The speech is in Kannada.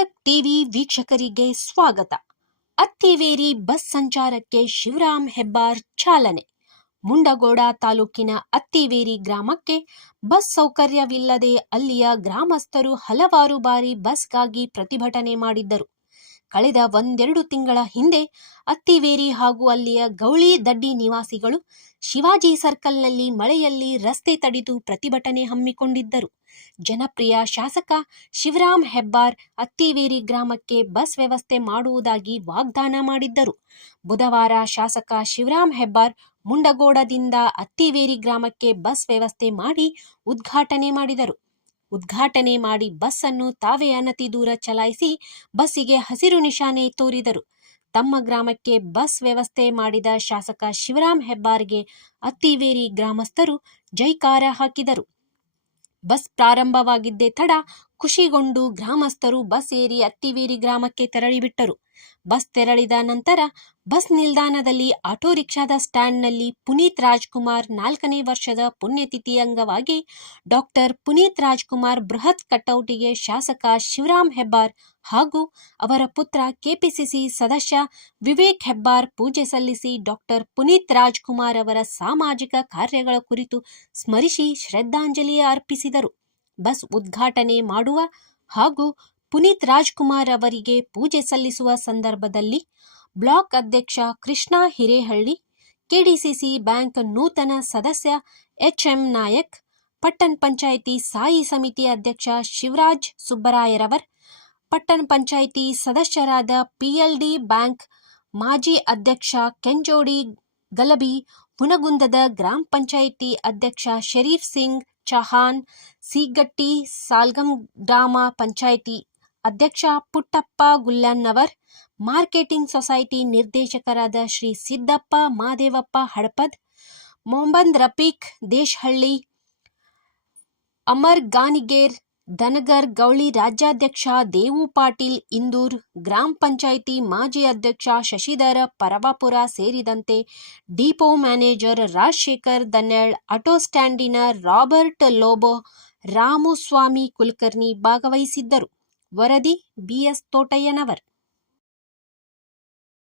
ಕರ್ನಾಟಕ್ ಟಿವಿ ವೀಕ್ಷಕರಿಗೆ ಸ್ವಾಗತ. ಅತ್ತಿವೇರಿ ಬಸ್ ಸಂಚಾರಕ್ಕೆ ಶಿವರಾಮ್ ಹೆಬ್ಬಾರ್ ಚಾಲನೆ. ಮುಂಡಗೋಡ ತಾಲೂಕಿನ ಅತ್ತಿವೇರಿ ಗ್ರಾಮಕ್ಕೆ ಬಸ್ ಸೌಕರ್ಯವಿಲ್ಲದೆ ಅಲ್ಲಿಯ ಗ್ರಾಮಸ್ಥರು ಹಲವಾರು ಬಾರಿ ಬಸ್ಗಾಗಿ ಪ್ರತಿಭಟನೆ ಮಾಡಿದ್ದರು. ಕಳೆದ ಒಂದೆರಡು ತಿಂಗಳ ಹಿಂದೆ ಅತ್ತಿವೇರಿ ಹಾಗೂ ಅಲ್ಲಿಯ ಗೌಳಿ ದಡ್ಡಿ ನಿವಾಸಿಗಳು ಶಿವಾಜಿ ಸರ್ಕಲ್ನಲ್ಲಿ ಮಳೆಯಲ್ಲಿ ರಸ್ತೆ ತಡೆದು ಪ್ರತಿಭಟನೆ ಹಮ್ಮಿಕೊಂಡಿದ್ದರು. ಜನಪ್ರಿಯ ಶಾಸಕ ಶಿವರಾಮ್ ಹೆಬ್ಬಾರ್ ಅತ್ತಿವೇರಿ ಗ್ರಾಮಕ್ಕೆ ಬಸ್ ವ್ಯವಸ್ಥೆ ಮಾಡುವುದಾಗಿ ವಾಗ್ದಾನ ಮಾಡಿದ್ದರು. ಬುಧವಾರ ಶಾಸಕ ಶಿವರಾಮ್ ಹೆಬ್ಬಾರ್ ಮುಂಡಗೋಡದಿಂದ ಅತ್ತಿವೇರಿ ಗ್ರಾಮಕ್ಕೆ ಬಸ್ ವ್ಯವಸ್ಥೆ ಮಾಡಿ ಉದ್ಘಾಟನೆ ಮಾಡಿದರು. ಉದ್ಘಾಟನೆ ಮಾಡಿ ಬಸ್ ಅನ್ನು ತಾವೇ ಅನತಿ ದೂರ ಚಲಾಯಿಸಿ ಬಸ್ಸಿಗೆ ಹಸಿರು ನಿಶಾನೆ ತೋರಿದರು. ತಮ್ಮ ಗ್ರಾಮಕ್ಕೆ ಬಸ್ ವ್ಯವಸ್ಥೆ ಮಾಡಿದ ಶಾಸಕ ಶಿವರಾಮ್ ಹೆಬ್ಬಾರ್ಗೆ ಅತ್ತಿವೇರಿ ಗ್ರಾಮಸ್ಥರು ಜೈಕಾರ ಹಾಕಿದರು. ಬಸ್ ಪ್ರಾರಂಭವಾಗಿದ್ದೇ ತಡ ಖುಷಿಗೊಂಡು ಗ್ರಾಮಸ್ಥರು ಬಸ್ ಏರಿ ಅತ್ತಿವೇರಿ ಗ್ರಾಮಕ್ಕೆ ತೆರಳಿಬಿಟ್ಟರು. ಬಸ್ ತೆರಳಿದ ನಂತರ ಬಸ್ ನಿಲ್ದಾಣದಲ್ಲಿ ಆಟೋ ರಿಕ್ಷಾದ ಸ್ಟ್ಯಾಂಡ್ನಲ್ಲಿ ಪುನೀತ್ ರಾಜ್ಕುಮಾರ್ ನಾಲ್ಕನೇ ವರ್ಷದ ಪುಣ್ಯತಿಥಿ ಅಂಗವಾಗಿ ಡಾಕ್ಟರ್ ಪುನೀತ್ ರಾಜ್ಕುಮಾರ್ ಬೃಹತ್ ಕಟೌಟಿಗೆ ಶಾಸಕ ಶಿವರಾಮ್ ಹೆಬ್ಬಾರ್ ಹಾಗೂ ಅವರ ಪುತ್ರ ಕೆಪಿಸಿಸಿ ಸದಸ್ಯ ವಿವೇಕ್ ಹೆಬ್ಬಾರ್ ಪೂಜೆ ಸಲ್ಲಿಸಿ ಡಾಕ್ಟರ್ ಪುನೀತ್ ರಾಜ್ಕುಮಾರ್ ಅವರ ಸಾಮಾಜಿಕ ಕಾರ್ಯಗಳ ಕುರಿತು ಸ್ಮರಿಸಿ ಶ್ರದ್ಧಾಂಜಲಿ ಅರ್ಪಿಸಿದರು. ಬಸ್ ಉದ್ಘಾಟನೆ ಮಾಡುವ ಹಾಗೂ ಪುನೀತ್ ರಾಜ್ಕುಮಾರ್ ಅವರಿಗೆ ಪೂಜೆ ಸಲ್ಲಿಸುವ ಸಂದರ್ಭದಲ್ಲಿ ಬ್ಲಾಕ್ ಅಧ್ಯಕ್ಷ ಕೃಷ್ಣ ಹಿರೇಹಳ್ಳಿ, ಕೆಡಿಸಿಸಿ ಬ್ಯಾಂಕ್ ನೂತನ ಸದಸ್ಯ ಎಚ್ಎಂ ನಾಯಕ್, ಪಟ್ಟಣ ಪಂಚಾಯಿತಿ ಸಾಯಿ ಸಮಿತಿ ಅಧ್ಯಕ್ಷ ಶಿವರಾಜ್ ಸುಬ್ಬರಾಯರವರ್, ಪಟ್ಟಣ ಪಂಚಾಯಿತಿ ಸದಸ್ಯರಾದ ಪಿಎಲ್ಡಿ ಬ್ಯಾಂಕ್ ಮಾಜಿ ಅಧ್ಯಕ್ಷ ಕೆಂಜೋಡಿ ಗಲಬಿ ಹುನಗುಂದದ ಗ್ರಾಮ ಪಂಚಾಯಿತಿ ಅಧ್ಯಕ್ಷ ಶರೀಫ್ ಸಿಂಗ್ ಚಹಾನ್, ಸೀಗಟ್ಟಿ ಸಾಲ್ಗಂ ಡಾಮ ಪಂಚಾಯಿತಿ ಅಧ್ಯಕ್ಷ ಪುಟ್ಟಪ್ಪ ಗುಲ್ಲನ್ನವರ್ ಮಾರ್ಕೆಟಿಂಗ್ ಸೊಸೈಟಿ ನಿರ್ದೇಶಕರಾದ ಶ್ರೀ ಸಿದ್ದಪ್ಪ ಮಾದೇವಪ್ಪ ಹಡಪದ್, ಮೊಹಮ್ಮದ್ ರಫೀಕ್ ದೇಶಹಳ್ಳಿ, ಅಮರ್ ಗಾನಿಗೇರ್ ದನಗರ್ ಗೌಳಿ ರಾಜ್ಯಾಧ್ಯಕ್ಷ ದೇವು ಪಾಟೀಲ್, ಇಂದೂರ್ ಗ್ರಾಮ ಪಂಚಾಯಿತಿ ಮಾಜಿ ಅಧ್ಯಕ್ಷ ಶಶಿಧರ ಪರವಾಪುರ ಸೇರಿದಂತೆ depot manager Rajashekhar Danyal auto ಸ್ಟ್ಯಾಂಡಿನ ರಾಬರ್ಟ್ ಲೋಬೋ, ರಾಮುಸ್ವಾಮಿ ಕುಲಕರ್ಣಿ ಭಾಗವಹಿಸಿದ್ದರು. ವರದಿ ಬಿಎಸ್ ತೋಟಯ್ಯನವರ್.